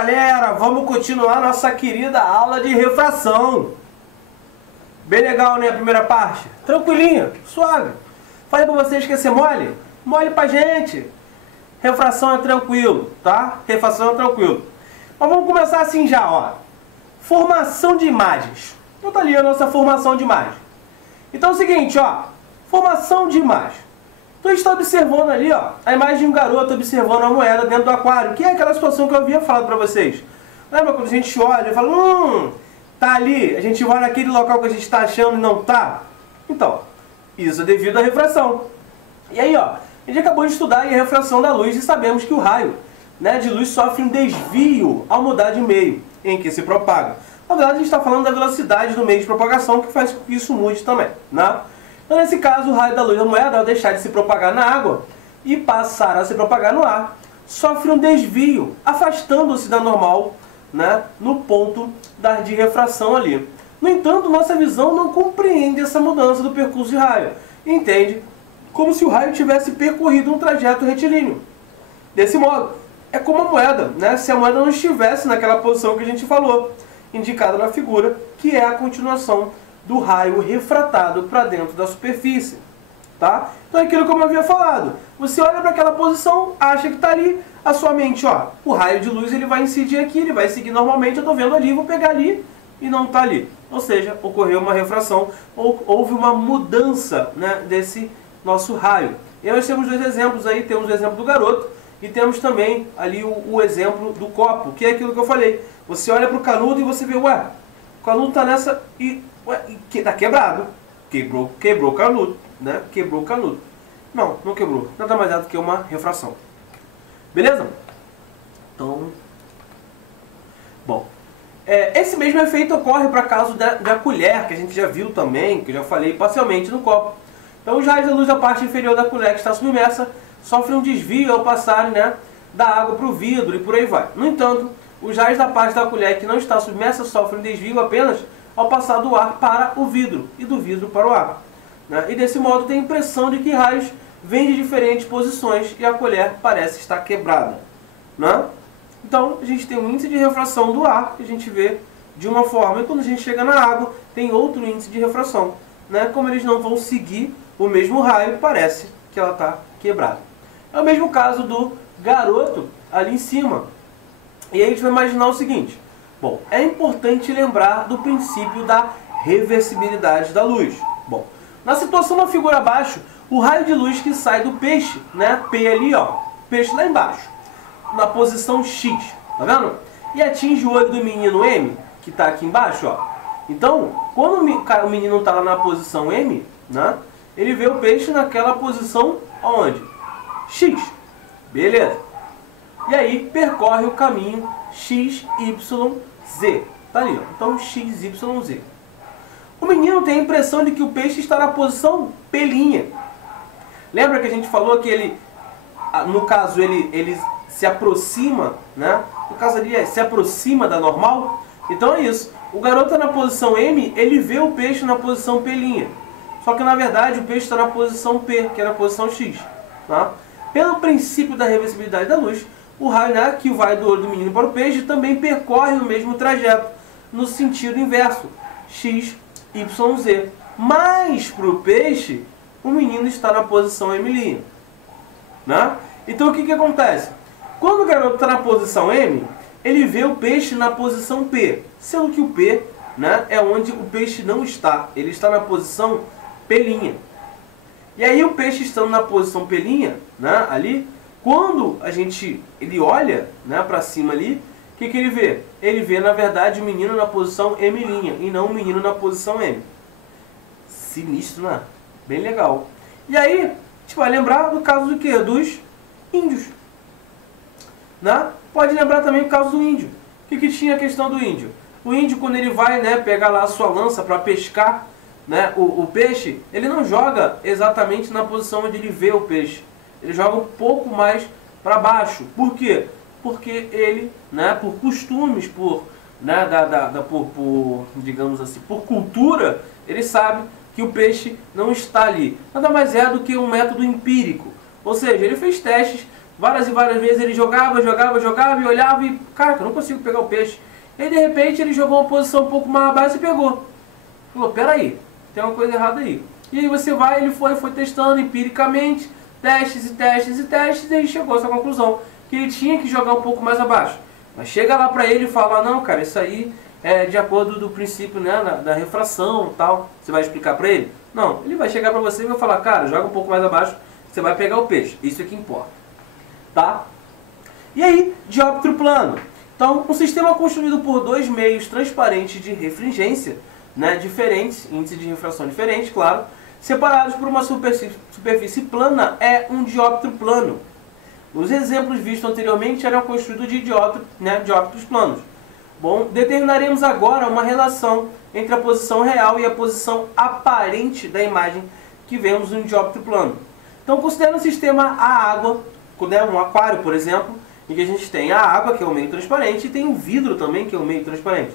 galera, vamos continuar nossa querida aula de refração. Bem legal, né, a primeira parte? Tranquilinha, suave. Falei pra vocês que ia ser mole? Mole pra gente. Refração é tranquilo, tá? Refração é tranquilo. Mas vamos começar assim já, ó. Formação de imagens. Então tá ali a nossa formação de imagem. Então é o seguinte, ó. Formação de imagem. Tu está observando ali, ó, a imagem de um garoto observando a moeda dentro do aquário, que é aquela situação que eu havia falado pra vocês. Lembra quando a gente olha e fala, tá ali, a gente vai naquele local que a gente está achando e não tá? Então, isso é devido à refração. E aí, ó, a gente acabou de estudar aí a refração da luz e sabemos que o raio, né, de luz sofre um desvio ao mudar de meio em que se propaga. Na verdade, a gente está falando da velocidade do meio de propagação que faz com que isso mude também, né? Então, nesse caso, o raio da luz da moeda, ao deixar de se propagar na água e passar a se propagar no ar, sofre um desvio, afastando-se da normal, né, no ponto de refração ali. No entanto, nossa visão não compreende essa mudança do percurso de raio. Entende como se o raio tivesse percorrido um trajeto retilíneo. Desse modo, é como a moeda, né, se a moeda não estivesse naquela posição que a gente falou, indicada na figura, que é a continuação do raio refratado para dentro da superfície, tá? Então é aquilo que eu havia falado. Você olha para aquela posição, acha que está ali, a sua mente, ó, o raio de luz ele vai incidir aqui, ele vai seguir normalmente, eu estou vendo ali, vou pegar ali e não está ali. Ou seja, ocorreu uma refração, ou houve uma mudança, né, desse nosso raio. E nós temos dois exemplos aí, temos o exemplo do garoto e temos também ali o exemplo do copo, que é aquilo que eu falei. Você olha para o canudo e você vê, ué, o canudo está nessa e está quebrado. Quebrou o canudo, né? Quebrou o canudo. Não quebrou. Nada mais é do que uma refração. Beleza? Então, bom. Esse mesmo efeito ocorre para caso da colher, que a gente já viu também, que eu já falei parcialmente no copo. Então, os raios da luz da parte inferior da colher que está submersa sofrem um desvio ao passarem, né, da água para o vidro e por aí vai. No entanto, os raios da parte da colher que não está submersa sofrem um desvio apenas ao passar do ar para o vidro e do vidro para o ar, né? E desse modo tem a impressão de que raios vêm de diferentes posições e a colher parece estar quebrada, né? Então a gente tem um índice de refração do ar que a gente vê de uma forma e quando a gente chega na água tem outro índice de refração, né? Como eles não vão seguir o mesmo raio, parece que ela está quebrada. É o mesmo caso do garoto ali em cima. E aí a gente vai imaginar o seguinte. Bom, é importante lembrar do princípio da reversibilidade da luz. Bom, na situação da figura abaixo, o raio de luz que sai do peixe, né, P ali, ó, peixe lá embaixo, na posição X, tá vendo? E atinge o olho do menino M, que está aqui embaixo, ó. Então, quando o menino está lá na posição M, né, ele vê o peixe naquela posição onde? X. Beleza. E aí percorre o caminho X, Y, Z. Tá ali, ó. Então X, Y, Z. O menino tem a impressão de que o peixe está na posição P'. Lembra que a gente falou que ele, no caso, ele se aproxima, né? No caso ali, se aproxima da normal. Então é isso. O garoto está na posição M, ele vê o peixe na posição P'. Só que na verdade o peixe está na posição P, que é na posição X. Tá? Pelo princípio da reversibilidade da luz, o raio, né, que vai do olho do menino para o peixe também percorre o mesmo trajeto, no sentido inverso, X, Y, Z. Mas para o peixe, o menino está na posição M'. Né? Então o que acontece? Quando o garoto está na posição M, ele vê o peixe na posição P, sendo que o P, né, é onde o peixe não está, ele está na posição P'. E aí o peixe estando na posição P', né, ali, quando ele olha, né, para cima ali, o que ele vê? Ele vê, na verdade, o menino na posição M' e não o menino na posição M. Sinistro, né? Bem legal. E aí, a gente vai lembrar do caso do quê? Dos índios. Né? Pode lembrar também o caso do índio. O que tinha a questão do índio? O índio, quando ele vai, né, pegar lá a sua lança para pescar, né, o peixe, ele não joga exatamente na posição onde ele vê o peixe. Ele joga um pouco mais para baixo. Por quê? Porque ele, né, por costumes, né, digamos assim, por cultura, ele sabe que o peixe não está ali. Nada mais é do que um método empírico. Ou seja, ele fez testes Várias e várias vezes ele jogava e olhava e, cara, eu não consigo pegar o peixe. E aí, de repente, ele jogou uma posição um pouco mais abaixo e pegou. Falou, peraí, tem uma coisa errada aí. E aí você vai, ele foi testando empiricamente, testes e aí chegou a essa conclusão, que ele tinha que jogar um pouco mais abaixo. Mas chega lá pra ele e fala, não, cara, isso aí é de acordo do princípio, né, da refração e tal. Você vai explicar pra ele? Não, ele vai chegar pra você e vai falar, cara, joga um pouco mais abaixo, você vai pegar o peixe. Isso é que importa. Tá? E aí, dióptro plano. Então, um sistema construído por dois meios transparentes de refringência, né, diferentes, índice de refração diferente, claro, separados por uma superfície plana, é um dióptro plano. Os exemplos vistos anteriormente eram construídos de dióptros planos. Bom, determinaremos agora uma relação entre a posição real e a posição aparente da imagem que vemos no dióptro plano. Então, considera um sistema a água, né, um aquário, por exemplo, em que a gente tem a água, que é o meio transparente, e tem o vidro também, que é o meio transparente,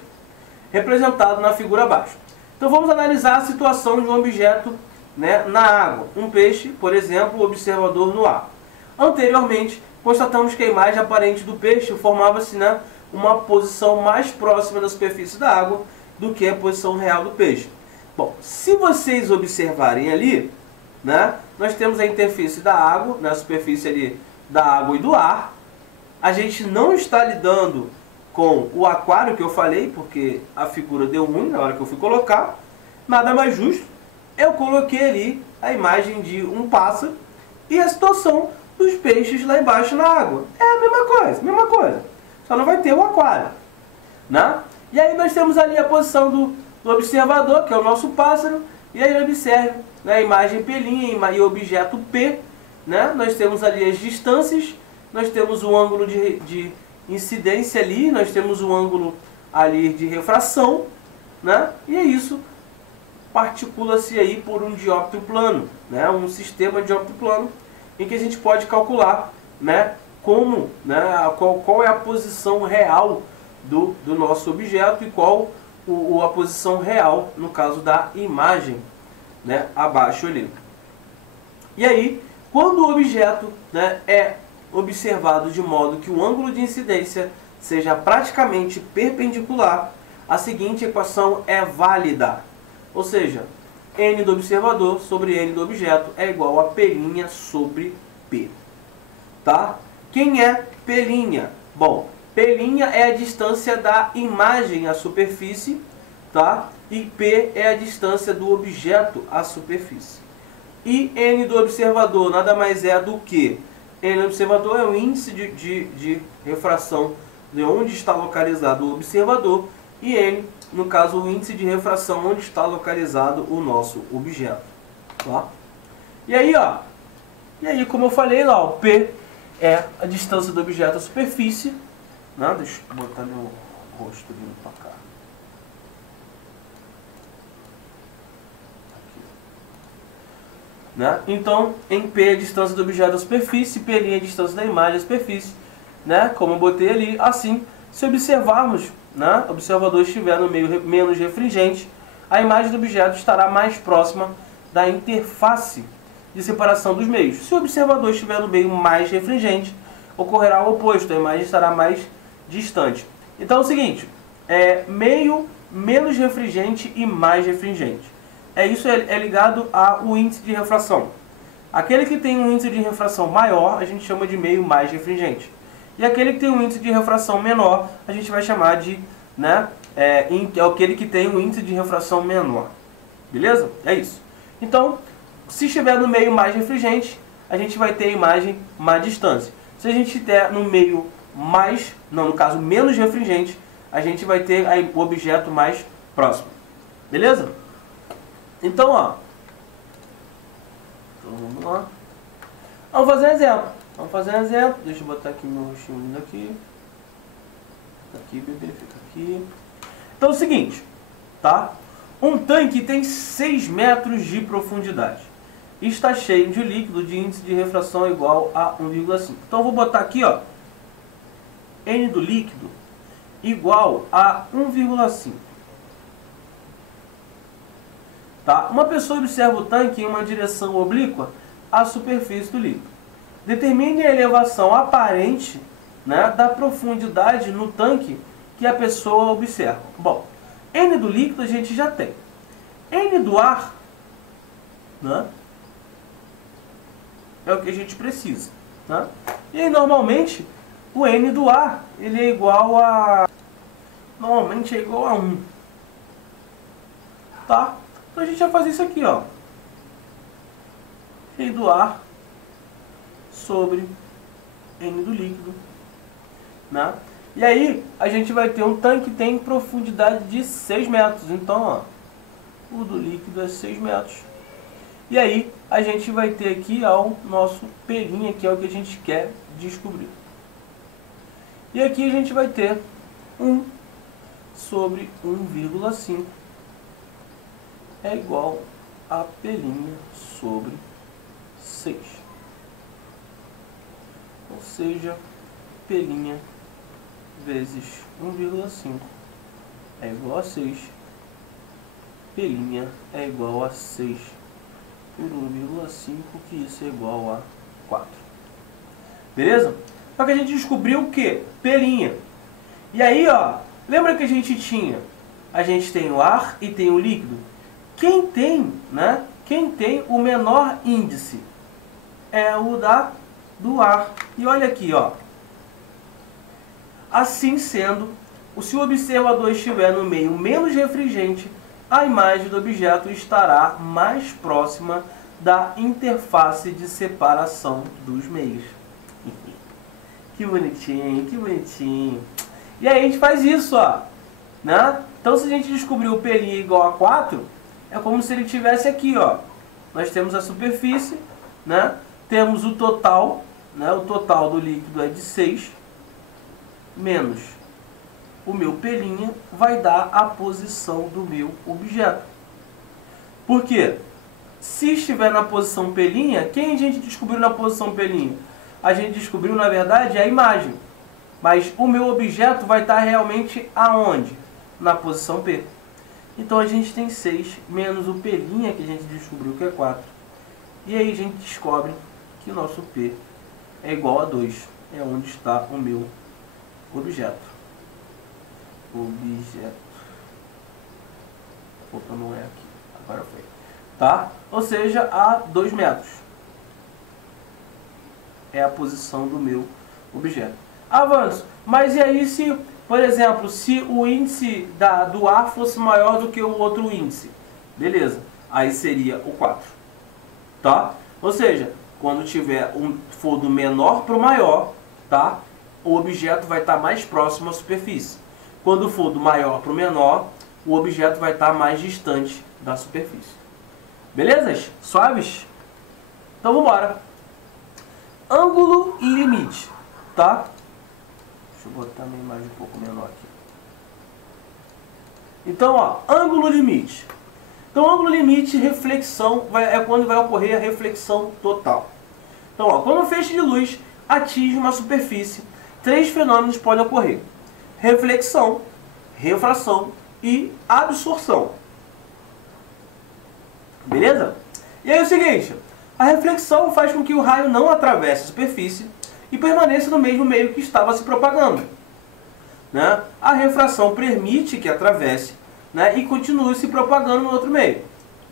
representado na figura abaixo. Então vamos analisar a situação de um objeto, né, na água. Um peixe, por exemplo, o observador no ar. Anteriormente, constatamos que a imagem aparente do peixe formava-se, né, uma posição mais próxima da superfície da água do que a posição real do peixe. Bom, se vocês observarem ali, né, nós temos a interface da água, na superfície ali da água e do ar. A gente não está lidando com o aquário que eu falei, porque a figura deu ruim na hora que eu fui colocar. Nada mais justo, eu coloquei ali a imagem de um pássaro e a situação dos peixes lá embaixo na água. É a mesma coisa. Só não vai ter o aquário, né? E aí nós temos ali a posição do observador, que é o nosso pássaro, e aí ele observa, né, a imagem P' e o objeto P, né? Nós temos ali as distâncias, nós temos o ângulo de incidência ali, nós temos o ângulo ali de refração, né? E é isso, particula-se aí por um dióptro plano, né? Um sistema de dióptro plano em que a gente pode calcular, né, como, né, qual é a posição real do nosso objeto e qual a posição real, no caso da imagem, né, abaixo ali. E aí, quando o objeto, né, é observado de modo que o ângulo de incidência seja praticamente perpendicular, a seguinte equação é válida. Ou seja, n do observador sobre n do objeto é igual a P' sobre P. Tá? Quem é P'? Bom, P' é a distância da imagem à superfície, tá? E P é a distância do objeto à superfície. E n do observador nada mais é do que n do observador é o índice de refração de onde está localizado o observador, e n, no caso, o índice de refração onde está localizado o nosso objeto. Tá? E aí, ó, como eu falei lá, o P é a distância do objeto à superfície. Né? Deixa eu botar meu rosto vindo para cá. Né? Então, em P é a distância do objeto à superfície, P' é a distância da imagem à superfície, né? Como eu botei ali. Assim, se observarmos, né, o observador estiver no meio menos refringente, a imagem do objeto estará mais próxima da interface de separação dos meios. Se o observador estiver no meio mais refringente, ocorrerá o oposto, a imagem estará mais distante. Então é o seguinte, meio menos refringente e mais refringente. Isso é ligado ao índice de refração. Aquele que tem um índice de refração maior, a gente chama de meio mais refringente. E aquele que tem um índice de refração menor, a gente vai chamar de, né, aquele que tem um índice de refração menor. Beleza? É isso. Então, se estiver no meio mais refringente, a gente vai ter a imagem mais distância. Se a gente estiver no meio no caso menos refringente, a gente vai ter o objeto mais próximo. Beleza? Então, ó. Então, vamos lá. Vamos fazer um exemplo. Deixa eu botar aqui meu rostinho lindo aqui. Aqui, bebê, fica aqui. Então é o seguinte, tá? Um tanque tem 6 metros de profundidade. E está cheio de líquido de índice de refração igual a 1,5. Então eu vou botar aqui, ó. N do líquido igual a 1,5. Tá? Uma pessoa observa o tanque em uma direção oblíqua à superfície do líquido. Determine a elevação aparente, né, da profundidade no tanque que a pessoa observa. Bom, N do líquido a gente já tem. N do ar, né, é o que a gente precisa. Né? E aí, normalmente, o N do ar ele é igual a... Normalmente é igual a 1. Tá? Então a gente vai fazer isso aqui, ó. N do ar sobre N do líquido. Né? E aí, a gente vai ter um tanque que tem profundidade de 6 metros. Então, ó, o do líquido é 6 metros. E aí, a gente vai ter aqui ó, o nosso P', que é o que a gente quer descobrir. E aqui a gente vai ter 1 sobre 1,5 é igual a P' sobre 6. Ou seja, P' vezes 1,5 é igual a 6. P' é igual a 6 por 1,5, que isso é igual a 4. Beleza? Só que a gente descobriu o que? P'. E aí, ó, lembra que a gente tinha? A gente tem o ar e tem o líquido. Quem tem, né? Quem tem o menor índice é o do ar. E olha aqui, ó. Assim sendo, se o observador estiver no meio menos refringente, a imagem do objeto estará mais próxima da interface de separação dos meios. Que bonitinho, que bonitinho. E aí a gente faz isso, ó. Né? Então, se a gente descobrir o P' igual a 4, é como se ele tivesse aqui, ó. Nós temos a superfície, né? Temos o total, né? O total do líquido é de 6, menos o meu P' vai dar a posição do meu objeto. Por quê? Se estiver na posição P', quem a gente descobriu na posição P'? A gente descobriu, na verdade, a imagem. Mas o meu objeto vai estar realmente aonde? Na posição P. Então a gente tem 6 menos o P' que a gente descobriu que é 4. E aí a gente descobre que o nosso P é igual a 2. É onde está o meu objeto. Opa, não é aqui. Agora foi. Tá? Ou seja, a 2 metros. É a posição do meu objeto. Avanço. Mas e aí se, por exemplo, se o índice do ar fosse maior do que o outro índice? Beleza. Aí seria o 4. Tá? Ou seja, quando tiver for do menor para o maior, tá? O objeto vai estar mais próximo à superfície. Quando for do maior para o menor, o objeto vai estar mais distante da superfície. Belezas? Suaves? Então vamos embora. Ângulo limite, tá? Deixa eu botar a minha imagem um pouco menor aqui. Então, ó, ângulo limite. Então, ângulo limite, reflexão, é quando vai ocorrer a reflexão total. Então, ó, quando o feixe de luz atinge uma superfície, 3 fenômenos podem ocorrer: reflexão, refração e absorção. Beleza? E aí é o seguinte, a reflexão faz com que o raio não atravesse a superfície e permaneça no mesmo meio que estava se propagando. Né? A refração permite que atravesse, né, e continue se propagando no outro meio.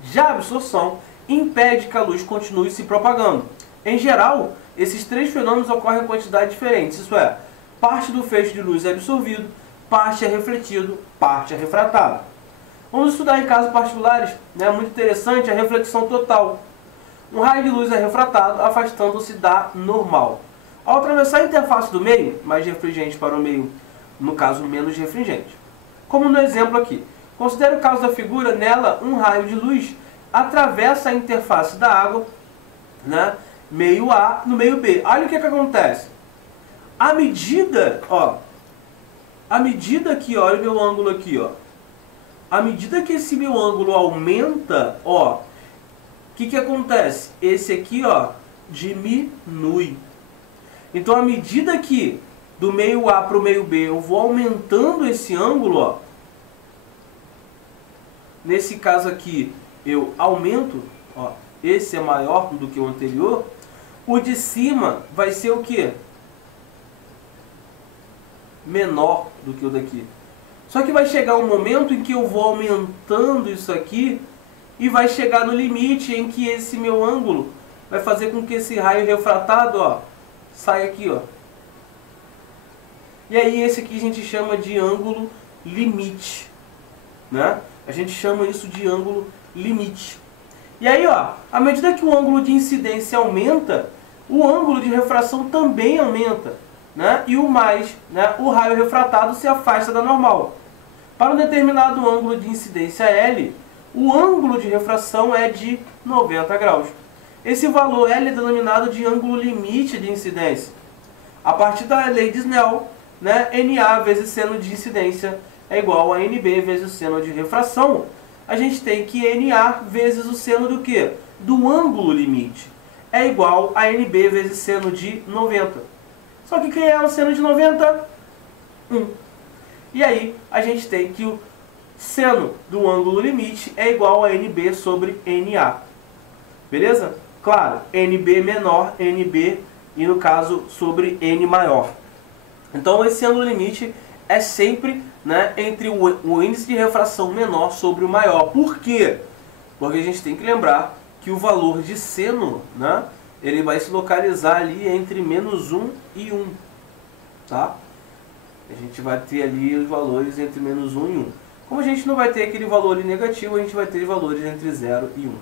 Já a absorção impede que a luz continue se propagando. Em geral, esses 3 fenômenos ocorrem em quantidades diferentes, isso é, parte do feixe de luz é absorvido, parte é refletido, parte é refratado. Vamos estudar em casos particulares, né, muito interessante, a reflexão total. Um raio de luz é refratado, afastando-se da normal. Ao atravessar a interface do meio, mais refringente para o meio, no caso menos refringente. Como no exemplo aqui. Considere o caso da figura, nela um raio de luz atravessa a interface da água, né, meio A no meio B. Olha o que acontece. À medida que, olha o meu ângulo aqui, ó. À medida que esse meu ângulo aumenta, ó, o que acontece? Esse aqui, ó, diminui. Então, à medida que do meio A para o meio B eu vou aumentando esse ângulo, ó, nesse caso aqui eu aumento, ó, esse é maior do que o anterior, o de cima vai ser o quê? Menor do que o daqui. Só que vai chegar um momento em que eu vou aumentando isso aqui e vai chegar no limite em que esse meu ângulo vai fazer com que esse raio refratado, ó, saia aqui, ó. E aí esse aqui a gente chama de ângulo limite, né? A gente chama isso de ângulo limite. E aí, ó, à medida que o ângulo de incidência aumenta, o ângulo de refração também aumenta, né? E o raio refratado se afasta da normal. Para um determinado ângulo de incidência L, o ângulo de refração é de 90 graus. Esse valor L é denominado de ângulo limite de incidência. A partir da lei de Snell, né, NA vezes seno de incidência é igual a NB vezes o seno de refração. A gente tem que NA vezes o seno do quê? Do ângulo limite. É igual a NB vezes seno de 90. Só que quem é o seno de 90? 1. E aí a gente tem que o seno do ângulo limite é igual a NB sobre NA. Beleza? Claro, NB menor, NB, e no caso sobre N maior. Então esse ângulo limite é sempre, né, entre o índice de refração menor sobre o maior. Por quê? Porque a gente tem que lembrar que o valor de seno, né, ele vai se localizar ali entre -1 e 1. Tá? A gente vai ter ali os valores entre -1 e 1. Como a gente não vai ter aquele valor ali negativo, a gente vai ter valores entre 0 e 1.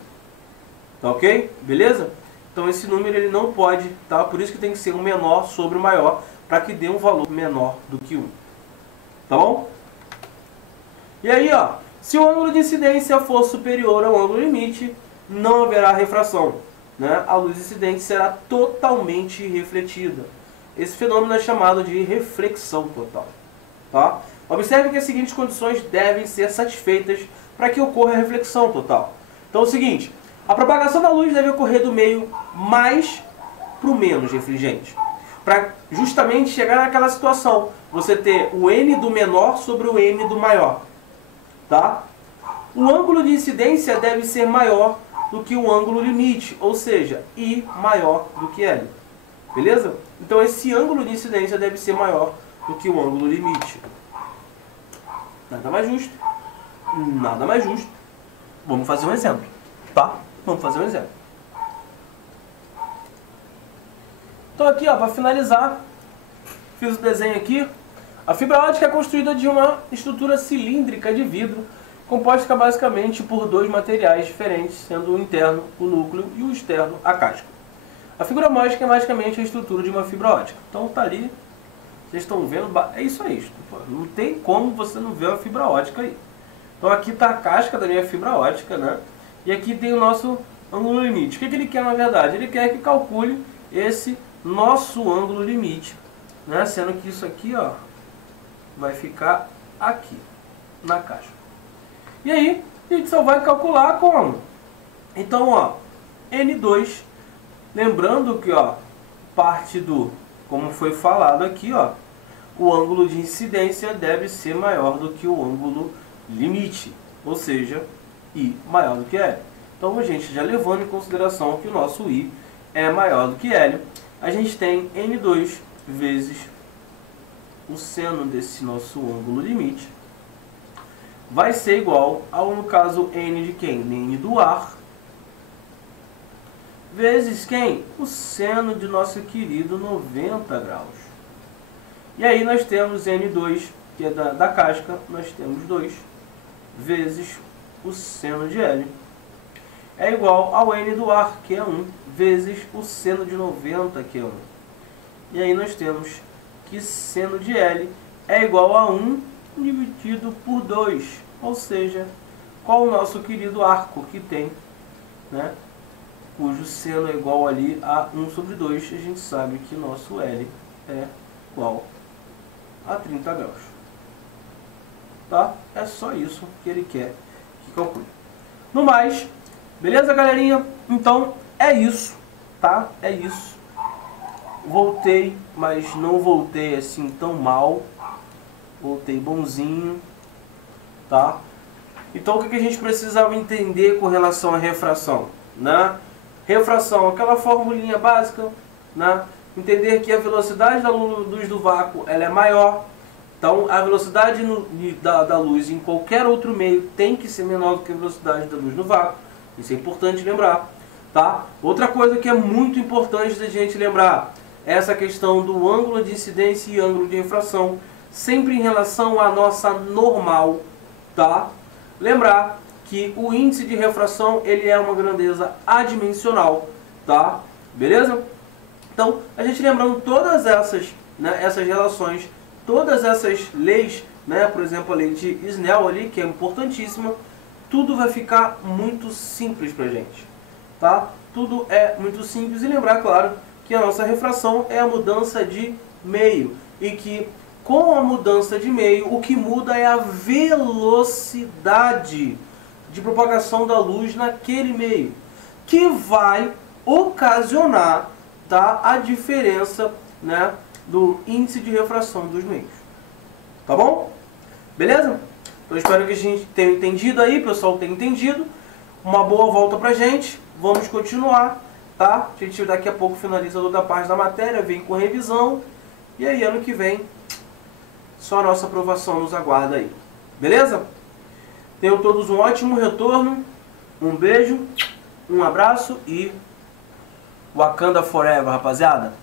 Tá ok? Beleza? Então esse número ele não pode, tá? Por isso que tem que ser um menor sobre o maior, para que dê um valor menor do que 1. Tá bom? E aí, ó, se o ângulo de incidência for superior ao ângulo limite, não haverá refração, né? A luz incidente será totalmente refletida. Esse fenômeno é chamado de reflexão total. Tá? Observe que as seguintes condições devem ser satisfeitas para que ocorra a reflexão total. Então é o seguinte, a propagação da luz deve ocorrer do meio mais para o menos refligente. Para justamente chegar naquela situação, você ter o N do menor sobre o N do maior. Tá? O ângulo de incidência deve ser maior do que o ângulo limite, ou seja, I maior do que L. Beleza? Então esse ângulo de incidência deve ser maior do que o ângulo limite. Nada mais justo. Nada mais justo. Vamos fazer um exemplo. Tá? Vamos fazer um exemplo. Então aqui, ó, para finalizar, fiz o desenho aqui. A fibra ótica é construída de uma estrutura cilíndrica de vidro, composta basicamente por dois materiais diferentes, sendo o interno o núcleo e o externo a casca. A fibra ótica é basicamente a estrutura de uma fibra ótica. Então tá ali, vocês estão vendo, é isso aí. Não tem como você não ver a fibra ótica aí. Então aqui está a casca da minha fibra ótica, né? E aqui tem o nosso ângulo limite. O que ele quer na verdade? Ele quer que calcule esse nosso ângulo limite, né? Sendo que isso aqui, ó, vai ficar aqui, na casca. E aí, a gente só vai calcular como? Então, ó, N2, lembrando que, ó, parte do, como foi falado aqui, ó, o ângulo de incidência deve ser maior do que o ângulo limite, ou seja, I maior do que L. Então, a gente já levando em consideração que o nosso I é maior do que L, a gente tem N2 vezes o seno desse nosso ângulo limite, vai ser igual ao, no caso, N de quem? N do ar, vezes quem? O seno de nosso querido 90 graus. E aí nós temos N2, que é da casca, nós temos 2, vezes o seno de L. É igual ao N do ar, que é 1, vezes o seno de 90, que é 1. E aí nós temos que seno de L é igual a 1 dividido por 2. Ou seja, qual o nosso querido arco que tem, né, cujo seno é igual ali a 1 sobre 2, a gente sabe que nosso L é igual a 30 graus. Tá? É só isso que ele quer que calcule. No mais, beleza, galerinha? Então, é isso, tá? É isso. Voltei, mas não voltei assim tão mal. Voltei bonzinho, tá? Então, o que a gente precisava entender com relação à refração, né? Refração, aquela formulinha básica, né? Entender que a velocidade da luz do vácuo ela é maior. Então, a velocidade da luz em qualquer outro meio tem que ser menor do que a velocidade da luz no vácuo. Isso é importante lembrar. Tá? Outra coisa que é muito importante da gente lembrar é essa questão do ângulo de incidência e ângulo de refração, sempre em relação à nossa normal. Tá? Lembrar que o índice de refração ele é uma grandeza adimensional. Tá? Beleza? Então, a gente lembrando todas essas, né, essas relações, todas essas leis, né, por exemplo, a lei de Snell ali, que é importantíssima, tudo vai ficar muito simples pra gente, tá? Tudo é muito simples e lembrar, claro, que a nossa refração é a mudança de meio e que com a mudança de meio, o que muda é a velocidade de propagação da luz naquele meio, que vai ocasionar, tá, a diferença, né, do índice de refração dos meios. Tá bom? Beleza? Então espero que a gente tenha entendido aí, pessoal tenha entendido. Uma boa volta pra gente. Vamos continuar, tá? A gente daqui a pouco finaliza toda a parte da matéria, vem com revisão. E aí ano que vem, só a nossa aprovação nos aguarda aí. Beleza? Tenham todos um ótimo retorno. Um beijo, um abraço e Wakanda Forever, rapaziada.